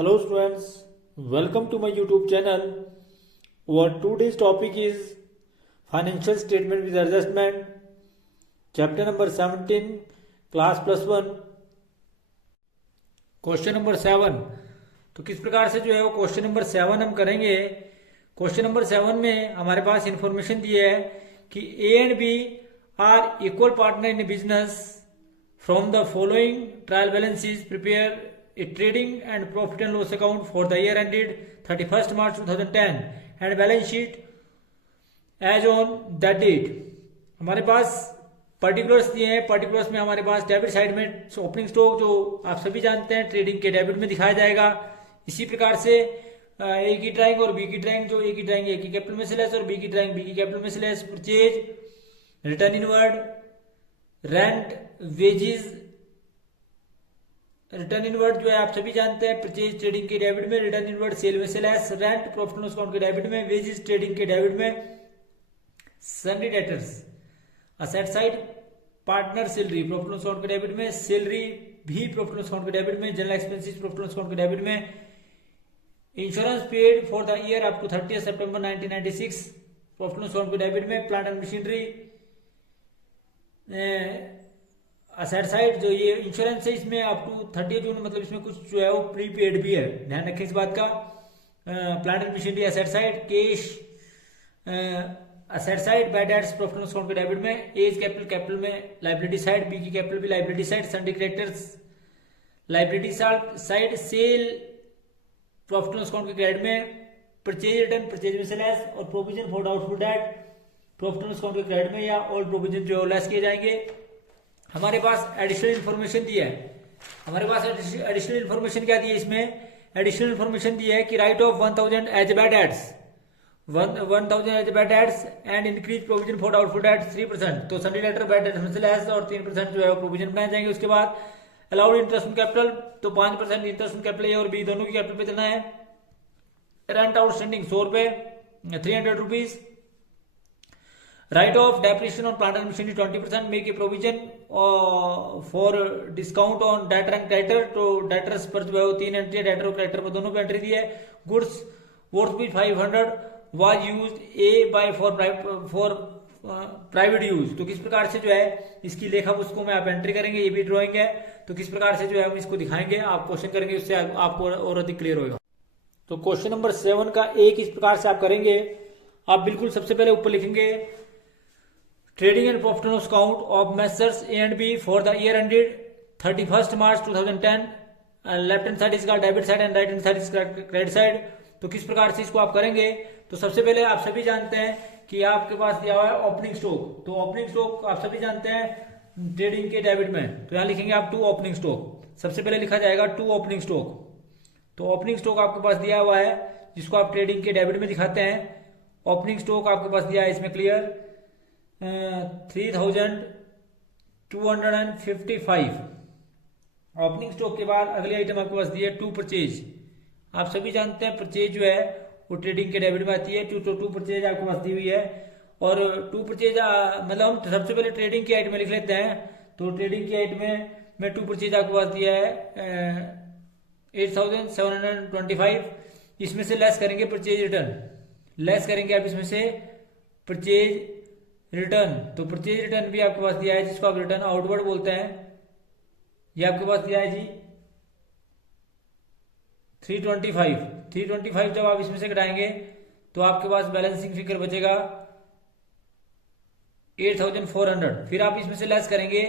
Hello students, welcome to my YouTube channel. Our today's topic is financial statement with adjustment, chapter number 17, class plus 1, question number 7। तो किस प्रकार से जो है वो क्वेश्चन नंबर 7 हम करेंगे। क्वेश्चन नंबर 7 में हमारे पास इंफॉर्मेशन दी है कि A and B are equal partner in business. From the following trial balance is prepare a trading and profit and loss account for the year ended 31st March 2010 and balance sheet as on that date। हमारे पास particulars दिए हैं। Particulars में हमारे पास debit side में opening stock जो आप सभी जानते हैं ट्रेडिंग के डेबिट में दिखाया जाएगा। इसी प्रकार से ए की ड्राइंग और बी की ड्राइंग, जो ए की ड्राइंग ए की कैपिटल में से लेस और बी की ड्राइंग बी की कैपिटल में से less, purchase, return inward, rent, wages. Return inward जो है आप सभी जानते हैं परचेज ट्रेडिंग के डेबिट में, रिटर्न इनवर्ड सेल में से less, rent profit and loss account के डेबिट में, वेजेस ट्रेडिंग के डेबिट में, सन्डी debtors asset side partner salary profit and loss account के डेबिट में, सैलरी भी प्रॉफिट एंड लॉस अकाउंट के डेबिट में, general expenses profit and loss account के डेबिट में, insurance paid for the year up to 30 सितंबर 1996 profit and loss account के debit में, plant and machinery asset side जो ये इंश्योरेंस है इसमें अप टू 30 जून, मतलब इसमें कुछ जो है वो प्रीपेड भी है, ध्यान रखें इस बात का। Plant and machinery asset side, cash asset side, bad debts profit and loss account के डेबिट में, एज कैपिटल कैपिटल में लाइबिलिटी साइड, बी की कैपिटल भी liability side, सन्डी creditors liability side, sale profit and loss account के credit में, purchase return purchase में से less और provision for doubtful debt profit and loss account के क्रेडिट में या ऑल प्रोविजन जो लेस किए जाएंगे। हमारे पास एडिशनल इन्फॉर्मेशन दी है। हमारे पास एडिशनल इन्फॉर्मेशन क्या दी है इसमें? एडिशनल इन्फॉर्मेशन दी है कि write off 1000 as bad debts 1000 as bad debts and increase provision for doubtful debts 3%। तो सन्डी डेटर बैड डेट्स में से लेस और 3% जो है वो प्रोविजन बनाए जाएंगे। उसके बाद अलाउड इंटरेस्ट ऑन कैपिटल, तो 5% इंटरेस्ट ऑन कैपिटल ए और बी दोनों की कैपिटल पे देना है। रेंट आउटस्टैंडिंग 100 रुपए 300 rupees. Right of depreciation on plant and machinery 20%, make a provision for discount on debtor and creditor. तो डेटर्स पर जो है वो 3 एंट्री है, डेटर और क्रेडिटर पर दोनों पे एंट्री दी है। गुड्स वर्थ भी 500 was used a by for private use. तो किस प्रकार से जो है इसकी लेखा पुस्तकों में आप एंट्री करेंगे, ये भी ड्रॉइंग है, तो किस प्रकार से जो है हम इसको दिखाएंगे, आप क्वेश्चन करेंगे, उससे आपको और अधिक क्लियर होगा। तो क्वेश्चन नंबर 7 का एक इस प्रकार से आप करेंगे। आप बिल्कुल सबसे पहले ऊपर लिखेंगे trading and profit and loss account of messrs A and B for the year ended 31st March 2010। Left hand side इसका debit side and right hand side इसका क्रेडिट साइड। तो किस प्रकार से इसको आप करेंगे? तो सबसे पहले आप सभी जानते हैं कि आपके पास दिया हुआ है ओपनिंग स्टॉक। तो ओपनिंग स्टॉक आप सभी जानते हैं ट्रेडिंग के डेबिट में, तो यहां लिखेंगे आप 2 ओपनिंग स्टॉक। सबसे पहले लिखा जाएगा 2 ओपनिंग स्टॉक। तो ओपनिंग स्टॉक आपके पास दिया हुआ है जिसको आप ट्रेडिंग के डेबिट में दिखाते हैं। ओपनिंग स्टॉक आपके पास दिया है इसमें क्लियर 3255। ओपनिंग स्टॉक के बाद अगली आइटम आपके पास दी है 2 परचेज। आप सभी जानते हैं परचेज जो है वो ट्रेडिंग के डेबिट में आती है। 2 परचेज आपके पास दी हुई है। और 2 परचेज मतलब हम सबसे पहले ट्रेडिंग की आइटम लिख लेते हैं। तो ट्रेडिंग की आइटम में 2 परचेज आपके पास दिया है 8725। इसमें से लेस करेंगे परचेज रिटर्न, लेस करेंगे आप इसमें से परचेज रिटर्न। तो परचेज रिटर्न भी आपके पास दिया है जिसको आप रिटर्न आउटवर्ड बोलते हैं। ये आपके पास दिया है जी 325। जब आप इसमें से घटाएंगे तो आपके पास बैलेंसिंग फिगर बचेगा 8400। फिर आप इसमें से लेस करेंगे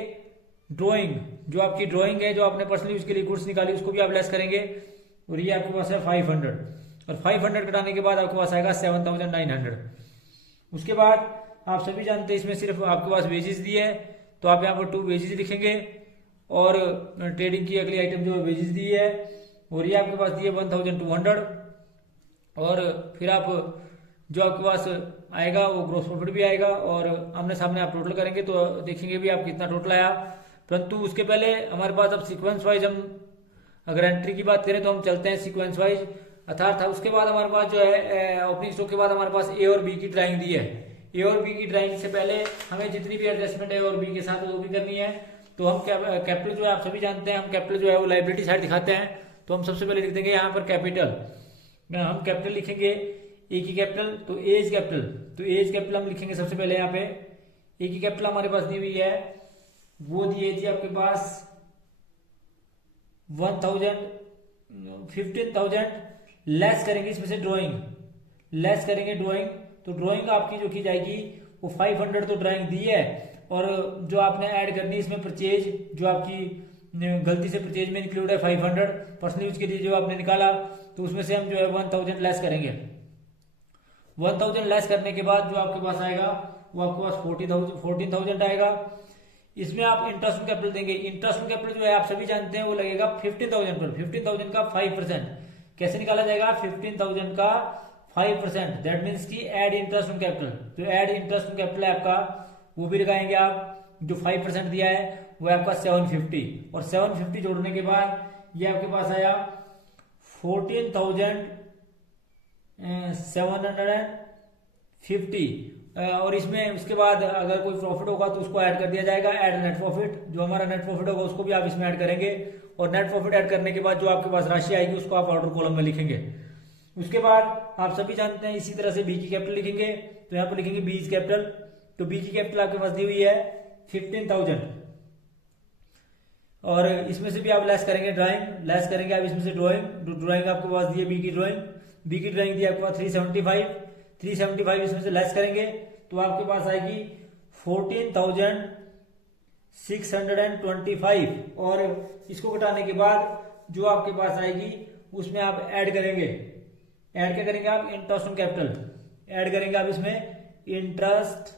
ड्राइंग, जो आपकी ड्राइंग है, जो आपने पर्सनली उसके लिए गुड्स निकाली, उसको भी आप लेस करेंगे। और ये आपके पास है 500। और 500 घटाने के बाद आपके पास आएगा 7900। उसके बाद आप सभी जानते हैं इसमें सिर्फ आपके पास वेजेस दी है, तो आप यहाँ पर 2 वेजेस लिखेंगे। और ट्रेडिंग की अगली आइटम जो वेजेस दी है और ये आपके पास दी है 1200। और फिर आप जो आपके पास आएगा वो ग्रोस प्रॉफिट भी आएगा और आमने सामने आप टोटल करेंगे तो देखेंगे भी आप कितना टोटल आया। परंतु उसके पहले हमारे पास अब सीक्वेंस वाइज हम अगर एंट्री की बात करें तो हम चलते हैं सीक्वेंस वाइज। अर्थात उसके बाद हमारे पास जो है ओपनिंग स्टॉक के बाद हमारे पास ए और बी की ड्राइंग दी है। ए और बी की ड्राइंग से पहले हमें जितनी भी एडजस्टमेंट ए और बी के साथ वो भी करनी है। तो हम कैपिटल जो है आप सभी जानते हैं, हम कैपिटल जो है वो लाइबिलिटी साइड दिखाते हैं। तो हम सबसे पहले लिख देंगे यहाँ पर कैपिटल। हम कैपिटल लिखेंगे ए की कैपिटल, तो एज कैपिटल, तो एज कैपिटल हम लिखेंगे सबसे पहले यहाँ पे। ए की कैपिटल हमारे पास दी हुई है, वो दी थी आपके पास 15,000 लेस करेंगे इसमें से ड्राइंग, लेस करेंगे ड्राइंग, तो ड्राइंग आपकी जो की जाएगी वो 500 तो ड्राइंग दी है, और जो आपने ऐड करनी है इसमें परचेज, जो आपकी गलती से परचेज में इंक्लूड है 500 पर्सनल यूज के लिए जो आपने निकाला, तो उसमें से हम जो है 1000 लेस करेंगे। 1000 लेस करने के बाद जो आपके पास आएगा वो आपके पास 14,000 आएगा। इसमें आप इंटरेस्ट कैपिटल देंगे। इंटरेस्ट कैपिटल जो है आप सभी जानते हैं वो लगेगा 15,000 पर। 15,000 का 5% कैसे निकाला जाएगा? 15,000 का 5%, दैट मीन्स की एड इंटरेस्ट ऑन कैपिटल। तो एड इंटरेस्ट ऑन कैपिटल है आपका, वो भी लगाएंगे आप। जो 5% दिया है वो है आपका 750, और 750 जोड़ने के बाद ये आपके पास आया 14,750, और इसमें उसके बाद अगर कोई प्रॉफिट होगा तो उसको ऐड कर दिया जाएगा। ऐड नेट प्रॉफिट, जो हमारा नेट प्रॉफिट होगा उसको भी आप इसमें ऐड करेंगे, और नेट प्रॉफिट ऐड करने के बाद जो आपके पास राशि आएगी उसको आप ऑर्डर कॉलम में लिखेंगे। उसके बाद आप सभी जानते हैं इसी तरह से बी की कैपिटल लिखेंगे, तो यहाँ पर लिखेंगे बीज कैपिटल। तो बी की कैपिटल आपके पास दी हुई है 15,000, और इसमें से भी आप लेस करेंगे ड्राइंग, लेस करेंगे आप इसमें से ड्राइंग। ड्राइंग आपके पास दी है बी की ड्राइंग, बी की ड्राइंग दी आपके पास 375 इसमें से लेस करेंगे तो आपके पास आएगी 14,625, और इसको घटाने के बाद जो आपके पास आएगी उसमें आप ऐड करेंगे। ऐड क्या करेंगे आप? इंटरेस्ट ऑन कैपिटल ऐड करेंगे आप इसमें, interest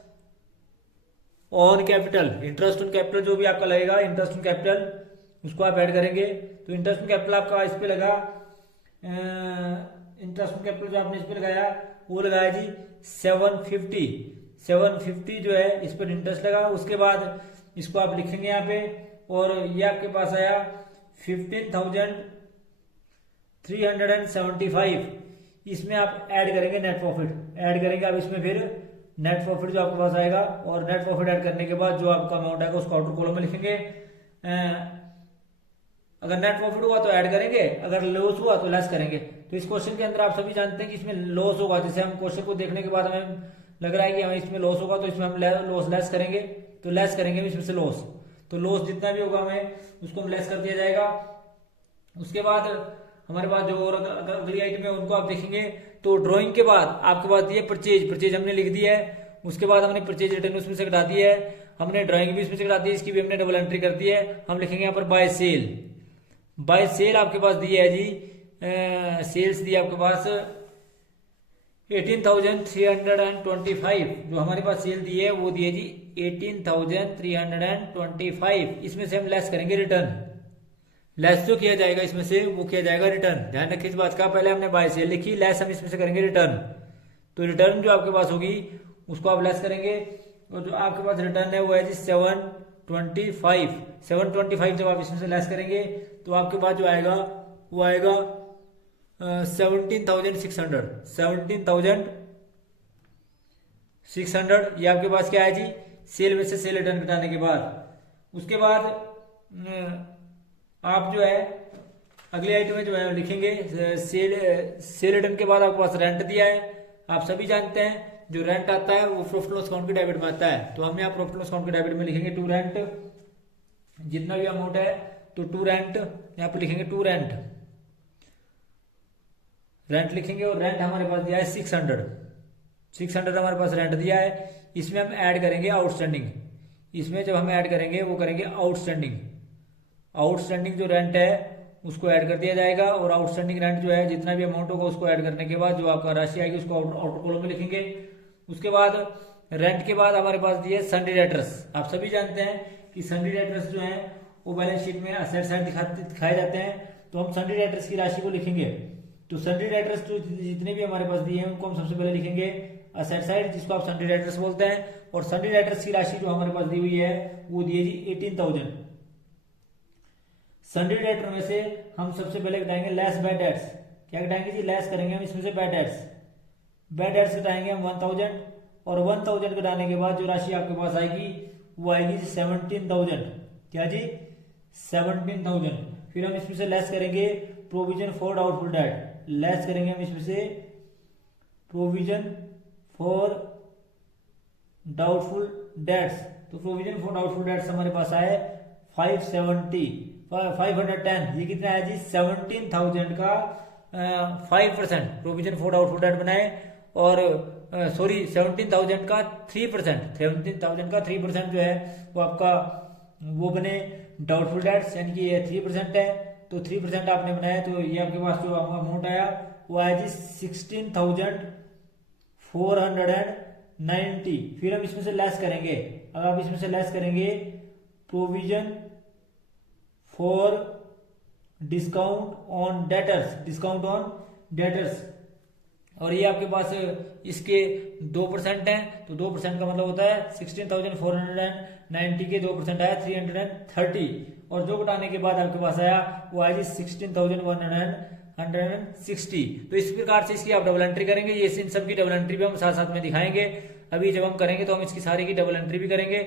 on capital. Interest on capital जो भी आपका लगेगा इंटरेस्ट ऑन कैपिटल, उसको आप ऐड करेंगे। तो इंटरेस्ट ऑन कैपिटल आपका इस पे लगा, इंटरेस्ट ऑन कैपिटल जो आपने इस पे लगाया वो लगाया जी 750 जो है इस पर इंटरेस्ट लगा। उसके बाद इसको आप लिखेंगे यहाँ पे, और ये आपके पास आया 15,375। इसमें आप ऐड करेंगे नेट प्रॉफिट, ऐड करेंगे आप इसमें फिर नेट प्रॉफिट जो आपके पास आएगा, और नेट प्रॉफिट ऐड करने के बाद जो आपका अमाउंट आएगा उसको आउटर कॉलम में लिखेंगे। अगर नेट प्रॉफिट हुआ तो ऐड करेंगे, अगर लॉस हुआ तो लेस करेंगे। तो इस क्वेश्चन के अंदर आप सभी जानते हैं कि इसमें लॉस होगा। जैसे हम क्वेश्चन को देखने के बाद हमें लग रहा है कि हमें इसमें लॉस होगा, तो इसमें हम लॉस लेस करेंगे, तो लेस करेंगे इसमें से लॉस, तो लॉस जितना भी होगा हमें उसको हम लेस कर दिया जाएगा। उसके बाद हमारे पास जो और अगली आइटम है उनको आप देखेंगे, तो ड्राइंग के बाद आपके पास दिए परचेज हमने लिख दी है। उसके बाद हमने परचेज रिटर्न उसमें से घटा दी है, हमने ड्राइंग भी इसमें से घटा दी है, इसकी भी हमने डबल एंट्री कर दी है। हम लिखेंगे यहाँ पर बाय सेल। बाय सेल आपके पास दी है जी, सेल्स दी आपके पास 18,325, जो हमारे पास सेल दी है वो दी है जी 18,325। इसमें से हम लेस करेंगे रिटर्न, लेस जो किया जाएगा इसमें से वो किया जाएगा रिटर्न। ध्यान रखिए इस बात का, पहले हमने बाय सेल लिखी, लेस हम इसमें से करेंगे रिटर्न। तो रिटर्न जो आपके पास होगी उसको आप लेस करेंगे, और जो आपके पास रिटर्न है वो है जी 725 जब आप इसमें से लेस करेंगे तो आपके पास जो आएगा वो आएगा 17,600। ये आपके पास क्या है जी? सेल में से सेल रिटर्न घटाने के बाद। उसके बाद आप जो है अगले आइटम में जो है लिखेंगे सेल रिटर्न के बाद आपके पास रेंट दिया है। आप सभी जानते हैं जो रेंट आता है वो प्रॉफिट लॉस अकाउंट के डेबिट में आता है, तो हम यहाँ प्रॉफिट लॉस अकाउंट के डेबिट में लिखेंगे टू रेंट, जितना भी अमाउंट है तो टू रेंट, यहाँ पे लिखेंगे टू रेंट, रेंट लिखेंगे। और रेंट हमारे पास दिया है 600 हमारे पास रेंट दिया है। इसमें हम ऐड करेंगे आउटस्टैंडिंग, इसमें जब हम ऐड करेंगे वो करेंगे आउटस्टैंडिंग जो रेंट है उसको ऐड कर दिया जाएगा, और आउटस्टैंडिंग रेंट जो है जितना भी अमाउंट होगा उसको ऐड करने के बाद जो आपका राशि आएगी उसको आउटर कॉलम में लिखेंगे। उसके बाद रेंट के बाद हमारे पास दिए सन्डी डेटर्स। आप सभी जानते हैं कि सन्डी डेटर्स जो है वो बैलेंस शीट में असेट साइड दिखाए जाते हैं, तो हम सन्डी डेटर्स की राशि को लिखेंगे। तो सन्डी डेटर्स जो जितने भी हमारे पास दिए हैं उनको हम सबसे पहले लिखेंगे असेट साइड, जिसको आप सन्डी डेटर्स बोलते हैं। और सन्डी डेटर्स की राशि जो हमारे पास दी हुई है वो दी है जी 18,000। सन्डी डेटर में से हम सबसे पहले घटाएंगे लेस बैड डेट्स। क्या घटाएंगे जी? लेस करेंगे हम इसमें से बैड डेट्स घटाएंगे हम 1000, और 1000 घटाने के बाद जो राशि आपके पास आएगी वो आएगी 17,000। क्या जी? 17,000। फिर हम इसमें से लेस करेंगे provision for doubtful debt, less करेंगे हम इसमें से प्रोविजन फॉर डाउटफुल डेट्स। तो प्रोविजन फॉर डाउटफुल डेट्स हमारे पास आए 510, ये कितना है जी 17,000 का 5% प्रोविजन फॉर डाउटफुल डेट बनाए, और सॉरी 17,000 का 3%, 17,000 का 3% जो है वो आपका वो बने डाउटफुल डेट्स, यानी कि ये 3% है, तो 3% आपने बनाया, तो ये आपके पास जो अमाउंट आया वो आया जी 16,490। फिर हम इसमें से लेस करेंगे, अब आप इसमें से लेस करेंगे provision for discount on debtors, और ये आपके पास इसके 2% है, तो 2% का मतलब होता है 16,490 के 2% आया 330, और जो घटाने के बाद आपके पास आया वो आया जी 16,160। तो इस प्रकार से इसकी आप डबल एंट्री करेंगे, ये इन सब की डबल एंट्री भी हम साथ साथ में दिखाएंगे। अभी जब हम करेंगे तो हम इसकी सारी की डबल एंट्री भी करेंगे।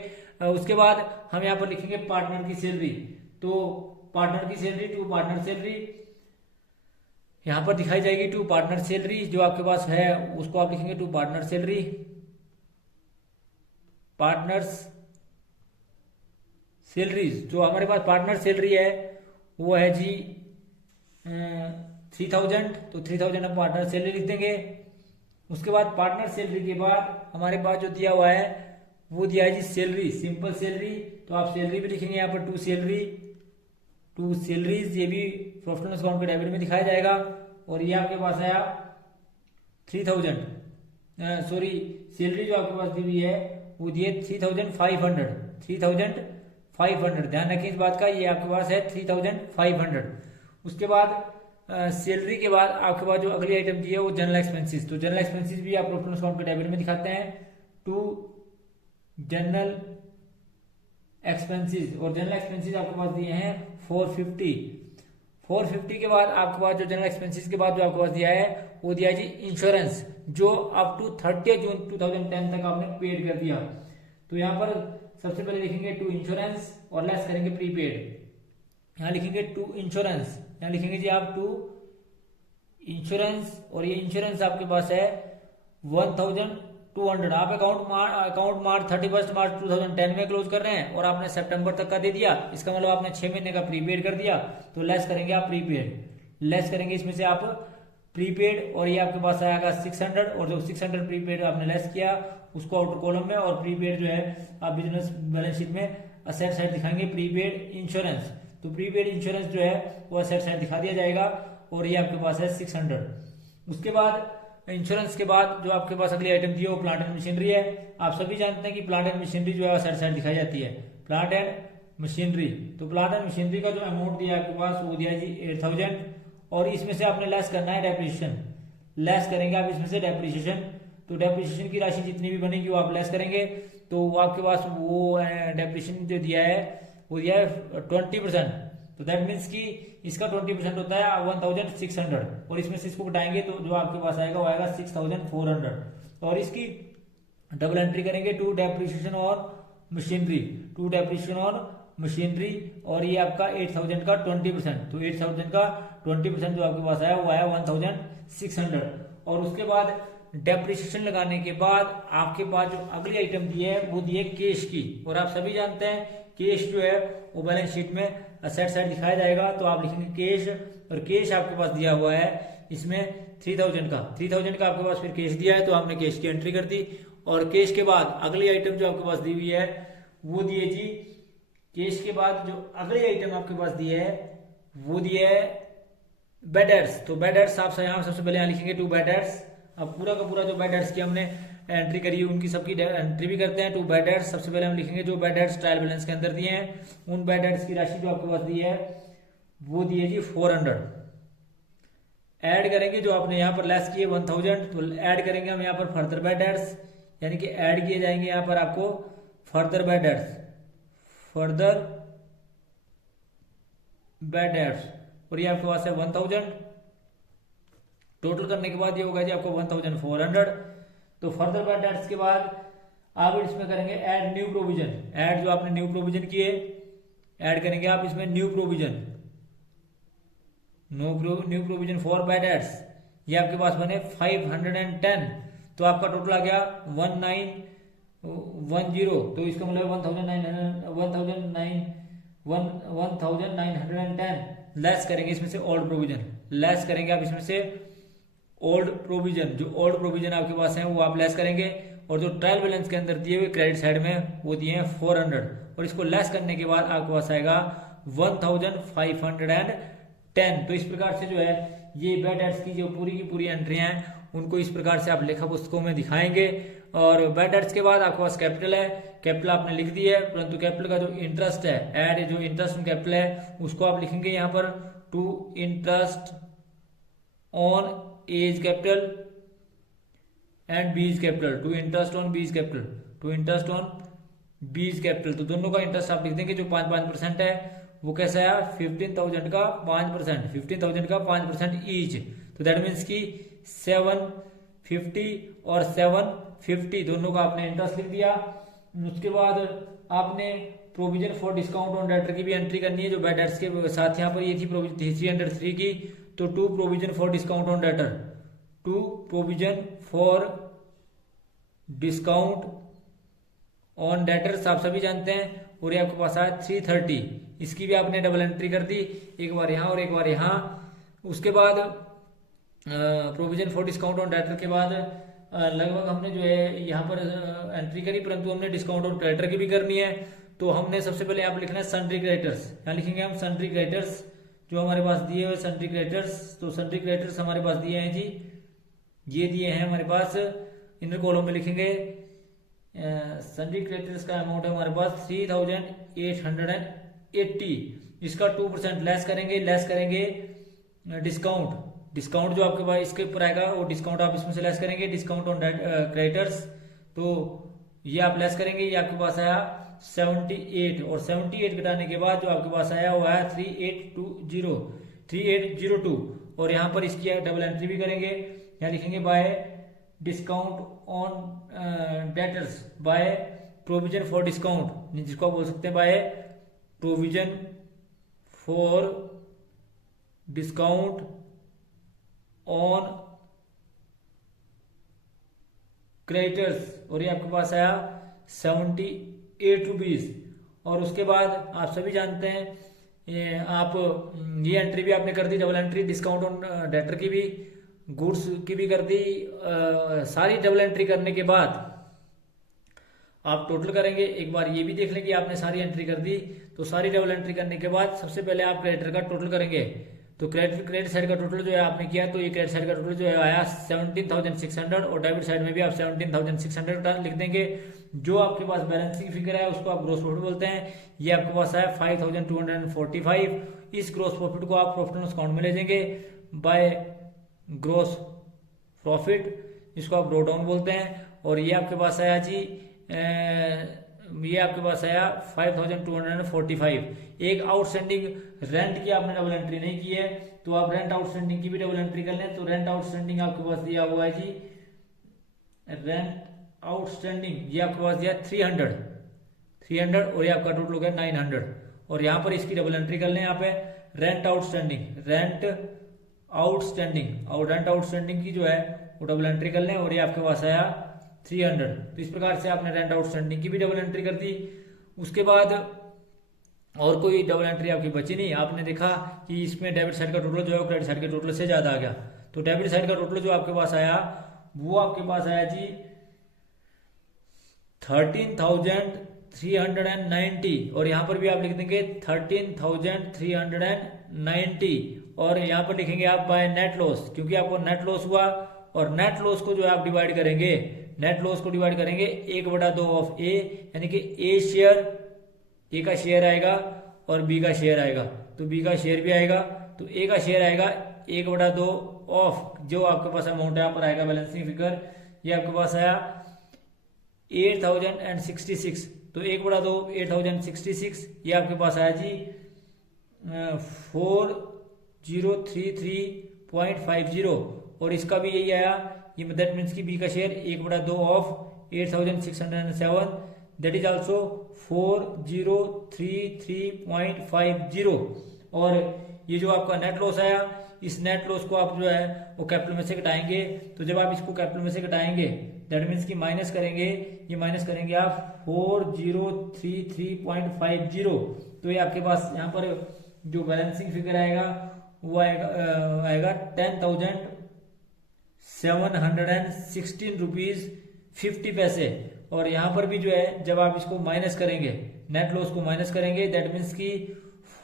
उसके बाद हम यहाँ पर लिखेंगे पार्टनर की सैलरी, तो पार्टनर की सैलरी टू पार्टनर सैलरी यहां पर दिखाई जाएगी, टू पार्टनर सैलरी जो आपके पास है उसको आप लिखेंगे to partner salary, partners salaries. जो हमारे पास पार्टनर सैलरी है वो है जी 3,000, तो 3,000 हम पार्टनर सैलरी लिख देंगे। उसके बाद पार्टनर सैलरी के बाद हमारे पास जो दिया हुआ है वो दिया है जी सैलरी, सिंपल सैलरी, तो आप सैलरी भी लिखेंगे यहाँ पर टू सैलरीज, ये भी प्रॉफिट एंड लॉस अकाउंट के डेबिट में दिखाया जाएगा। और ये आपके पास आया 3,000, सॉरी सैलरी जो आपके पास दी हुई है वो दिए 3,500, ध्यान रखें इस बात का, ये आपके पास है 3,500। उसके बाद सैलरी के बाद आपके पास जो अगली आइटम दी है वो जनरल एक्सपेंसेस, तो जनरल एक्सपेंसेस भी आप प्रॉफिट एंड लॉस अकाउंट के डेबिट में दिखाते हैं टू जनरल एक्सपेंसेस, और जनरल एक्सपेंसेस आपके पास दिए हैं 450 के बाद आपके पास जो जनरल एक्सपेंसेस के बाद जो आपके पास दिया है वो दिया है जी इंश्योरेंस, जो अप टू 30 जून 2010 तक आपने पेड कर दिया। तो यहाँ पर सबसे पहले लिखेंगे टू इंश्योरेंस और लेस करेंगे प्रीपेड, यहाँ लिखेंगे टू इंश्योरेंस, यहाँ लिखेंगे जी आप टू इंश्योरेंस, और ये इंश्योरेंस आपके पास है 1,200। आप अकाउंट मार्च 31 मार्च 2010 में क्लोज कर रहे हैं और आपने सितंबर तक का दे दिया, इसका मतलब आपने 6 महीने का प्रीपेड कर दिया, तो लेस करेंगे आप प्रीपेड, लेस करेंगे इसमें से आप प्रीपेड, और ये आपके पास आएगा 600, और जो 600 प्रीपेड आपने लेस किया उसको आउटर कॉलम में, और प्रीपेड जो है आप बिजनेस बैलेंस शीट में असेट साइड दिखाएंगे प्रीपेड इंश्योरेंस, तो प्रीपेड इंश्योरेंस जो है वो असेट साइड दिखा दिया जाएगा, और ये आपके पास है 600। उसके बाद इंश्योरेंस के बाद जो आपके पास अगली आइटम दी है वो प्लांट एंड मशीनरी है। आप सभी जानते हैं कि प्लांट एंड मशीनरी जो है असेट साइड दिखाई जाती है, प्लांट एंड मशीनरी, तो प्लांट एंड मशीनरी का जो अमाउंट दिया है आपके पास वो दिया है जी 8,000, और इसमें से आपने लेस करना है डेप्रिसिएशन, लेस करेंगे आप इसमें से डेप्रिसिएशन, तो डेप्रिसिएशन की राशि जितनी भी बनेगी वो आप लेस करेंगे, तो वो आपके पास वो डेप्रिसिएशन जो दिया है वो दिया है 20%, तो दैट मीन्स कि इसका 20% होता है 1,600, और इसमें से इसको घटाएंगे तो जो आपके पास आएगा वो आएगा 6,400, और इसकी डबल एंट्री करेंगे टू डेप्रिसिएशन और मशीनरी, टू डेप्रिसिएशन और मशीनरी, और ये आपका 8,000 का 20%, तो 8,000 का 20% जो आपके पास आया वो आया 1,600। और उसके बाद डेप्रिसिएशन लगाने के बाद आपके पास जो अगली आइटम दी है वो दी है कैश की, और आप सभी जानते हैं कैश जो है वो बैलेंस शीट में असेट साइड दिखाया जाएगा, तो आप लिखेंगे कैश, और कैश आपके पास दिया हुआ है इसमें 3,000 का आपके पास फिर कैश दिया है, तो आपने कैश की एंट्री कर दी। और कैश के बाद अगली आइटम जो आपके पास दी हुई है वो दी है जी, कैश के बाद जो अगली आइटम आपके पास दी है वो दी है बेडर्स, तो बेडर्स आप यहाँ सबसे पहले यहाँ लिखेंगे टू बेडर्स। अब पूरा का पूरा जो बेडर्स की हमने एंट्री करी है उनकी सबकी एंट्री भी करते हैं टू बेडर्स। सबसे पहले हम लिखेंगे जो बेडर्स ट्रायल बैलेंस के अंदर दिए हैं उन बेडर्स की राशि जो आपके पास दी है वो दी है जी 400। ऐड करेंगे जो आपने यहाँ पर लेस किए 1,000, तो ऐड करेंगे हम यहाँ पर फर्दर बेडर्स, यानी कि ऐड किए जाएंगे यहाँ पर आपको फर्दर बेडर्स, और ये आपके पास है 1,000। टोटल करने के बाद ये होगा जी आपको 1,400। तो फर्दर बेडर्स के बाद आप इसमें करेंगे ऐड न्यू प्रोविजन, ऐड जो आपने न्यू प्रोविजन किए ऐड करेंगे आप इसमें new provision, new provision for bad debts, ये आपके पास बने 510, तो आपका टोटल आ गया 1910, तो इसका मतलब 1910 लेस करेंगे इसमें से ओल्ड प्रोविजन, लेस करेंगे आप इसमें से ओल्ड प्रोविजन, जो ओल्ड प्रोविजन आपके पास है वो आप लेस करेंगे, और जो ट्रायल बैलेंस के अंदर दिए हुए क्रेडिट साइड में वो दिए हैं 400, और इसको लेस करने के बाद आपके पास आएगा 1510। तो इस प्रकार से जो है ये बैड डेट्स की जो पूरी की पूरी एंट्रियां हैं उनको इस प्रकार से आप लेखा पुस्तकों में दिखाएंगे। और बैड डेट्स के बाद आपके पास कैपिटल है, कैपिटल आपने लिख दी है, परंतु कैपिटल का जो इंटरेस्ट है, ऐड जो इंटरेस्ट ऑन कैपिटल है उसको आप लिखेंगे यहाँ पर to interest on A's capital and B's capital, to interest on B's capital, to interest on B's capital. तो दोनों का इंटरेस्ट आप लिख देंगे, जो 5% है वो कैसा है 15,000 का 5%, 15,000 का 5% ईच, तो दैट मीन्स की 750 और 750 दोनों का आपने इंटरेस्ट लिख दिया। उसके बाद आपने provision for discount on debtor की भी एंट्री करनी है, जो बैड डेट्स के साथ यहाँ पर ये थी प्रोविजन 303 की, तो to provision for discount on debtor, to provision for discount on debtors आप सभी जानते हैं, और ये आपके पास आया 330, इसकी भी आपने डबल एंट्री कर दी, एक बार यहाँ और एक बार यहाँ। उसके बाद provision for discount on debtor के बाद लगभग हमने जो है यहाँ पर एंट्री करी, परंतु हमने डिस्काउंट ऑन क्रेडिटर की भी करनी है, तो हमने सबसे पहले यहाँ पर लिखना है सन्ड्री क्रेडिटर्स, यहाँ लिखेंगे हम सन्ड्री क्रेडिटर्स जो हमारे पास दिए हुए सन्ड्री क्रेडिटर्स, तो सन्ड्री क्रेडिटर्स हमारे पास दिए हैं जी, ये दिए हैं हमारे पास, इनर कॉलम में लिखेंगे सन्ड्री क्रेडिटर्स का अमाउंट है हमारे पास 3,880, इसका 2% लेस करेंगे, लेस करेंगे डिस्काउंट, डिस्काउंट जो आपके पास इसके ऊपर आएगा वो डिस्काउंट आप इसमें से लेस करेंगे, डिस्काउंट ऑन क्रेडिटर्स, तो ये आप लेस करेंगे, ये आपके पास आया 78, और 78 घटाने के बाद जो आपके पास आया वो आया 3802, और यहाँ पर इसकी डबल एंट्री भी करेंगे, यहाँ लिखेंगे bye discount on debtors by provision for discount, जिसको आप बोल सकते हैं by provision for discount on creditors, और ये आपके पास आया 78 रुपीज। और उसके बाद आप सभी जानते हैं ये एंट्री भी आपने कर दी, double entry discount on debtor की भी, गुड्स की भी कर दी, सारी डबल एंट्री करने के बाद आप टोटल करेंगे, एक बार ये भी देख लें कि आपने सारी एंट्री कर दी, तो सारी डबल एंट्री करने के बाद सबसे पहले आप क्रेडिटर का टोटल करेंगे, तो क्रेडिट साइड का टोटल जो है आपने किया, तो ये क्रेडिट साइड का टोटल जो है आया 17,600, और डेबिट साइड में भी आप 17,600 लिख देंगे। जो आपके पास बैलेंसिंग फिगर है उसको आप ग्रोस प्रॉफिट बोलते हैं, ये आपके पास आया 5,245, इस ग्रोस प्रॉफिट को आप प्रॉफिट एंड लॉस अकाउंट में ले जाएंगे बाय ग्रोस प्रॉफिट, इसको आप ब्रो डाउन बोलते हैं, और ये आपके पास आया जी ये आपके पास आया 5,245। एक आउटस्टैंडिंग रेंट की आपने डबल एंट्री नहीं की है, तो आप रेंट आउटस्टैंडिंग की भी डबल एंट्री कर लें, तो रेंट आउटस्टैंडिंग आपके पास दिया हुआ है जी, रेंट आउटस्टैंडिंग ये आपके पास दिया 300, और ये आपका टोटल हो गया 900, और यहाँ पर इसकी डबल एंट्री कर लें, यहाँ पे रेंट आउटस्टैंडिंग की जो है वो डबल एंट्री कर लें, और ये आपके पास आया 300। तो इस प्रकार से आपने रेंट आउटस्टैंडिंग की भी डबल एंट्री कर दी। उसके बाद और कोई डबल एंट्री आपकी बची नहीं, आपने देखा कि इसमें डेबिट साइड का टोटल जो है क्रेडिट साइड के टोटल से ज्यादा आ गया, तो डेबिट साइड का टोटल जो आपके पास आया वो आपके पास आया जी 13,390, और यहाँ पर भी आप लिख देंगे 13,390, और यहाँ पर लिखेंगे आप बाय नेट लॉस, क्योंकि आपको नेट लॉस हुआ, और नेट लॉस को जो है आप डिवाइड करेंगे, नेट लॉस को डिवाइड करेंगे 1/2 ऑफ ए, यानी कि ए का शेयर आएगा और बी का शेयर आएगा, तो बी का शेयर भी आएगा, तो ए का शेयर आएगा 1/2 ऑफ जो आपके पास अमाउंट यहाँ पर आएगा बैलेंसिंग फिगर, ये आपके पास आया 8,066, तो 1/2 8,066, ये आपके पास आया जी 4033.50, और इसका भी यही आया, ये दैट मीन्स की बी का share 1/2 of 8,607, that is also 4033.50, और ये जो आपका नेट लॉस आया, इस नेट लॉस को आप जो है वो कैपिटल में से घटाएंगे। तो जब आप इसको कैपिटल में से घटाएंगे दैट मीन्स कि माइनस करेंगे, ये माइनस करेंगे आप 4033.50, तो ये आपके पास यहाँ पर जो बैलेंसिंग फिगर आएगा वो आएगा 10,716 रुपीज 50 पैसे। और यहाँ पर भी जो है जब आप इसको माइनस करेंगे, नेट लॉस को माइनस करेंगे दैट मीन्स की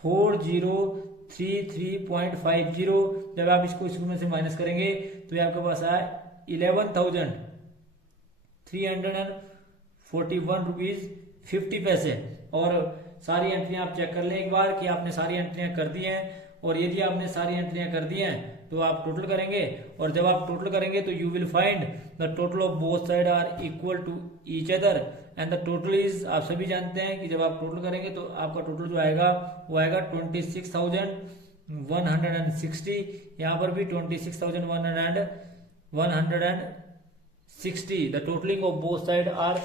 4033.50, जब आप इसको इसमें से माइनस करेंगे तो ये आपके पास आया 11,341 रुपीज 50 पैसे। और सारी एंट्रियां आप चेक कर लें एक बार कि आपने सारी एंट्रियां कर दी हैं, और यदि आपने सारी एंट्रियां कर दी हैं तो आप टोटल करेंगे, और जब आप टोटल करेंगे तो you will find the total of both side are equal to each other and the total is, आप सभी जानते हैं कि जब आप टोटल करेंगे तो आपका टोटल जो आएगा वो आएगा 26,160। यहाँ पर भी 26,160। The totalling of both side are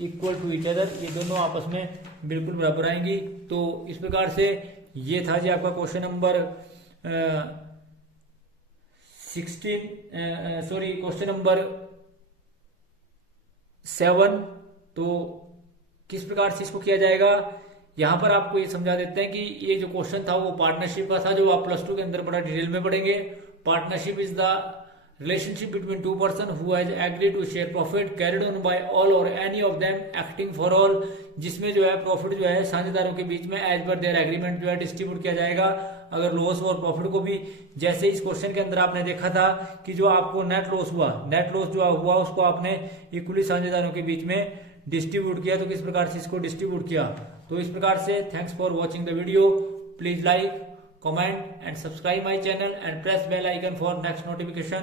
equal to each other, ये दोनों आपस में बिल्कुल बराबर आएंगी। तो इस प्रकार से ये था जी आपका क्वेश्चन नंबर 7। तो किस प्रकार से इसको किया जाएगा, यहां पर आपको ये समझा देते हैं कि ये जो क्वेश्चन था वो पार्टनरशिप का था, जो आप प्लस 2 के अंदर बड़ा डिटेल में पढ़ेंगे। Partnership is the relationship between two person who has agreed to share profit carried on by all or any of them acting for all, जिसमें जो है प्रॉफिट जो है साझेदारों के बीच में एज पर देयर एग्रीमेंट जो है डिस्ट्रीब्यूट किया जाएगा। अगर लॉस और प्रॉफिट को भी, जैसे इस क्वेश्चन के अंदर आपने देखा था कि जो आपको नेट लॉस हुआ, नेट लॉस जो हुआ उसको आपने इक्वली साझेदारों के बीच में डिस्ट्रीब्यूट किया। तो किस प्रकार से इसको डिस्ट्रीब्यूट किया, तो इस प्रकार से। Thanks for watching the video, please like, comment and subscribe my channel and press bell icon for next notification.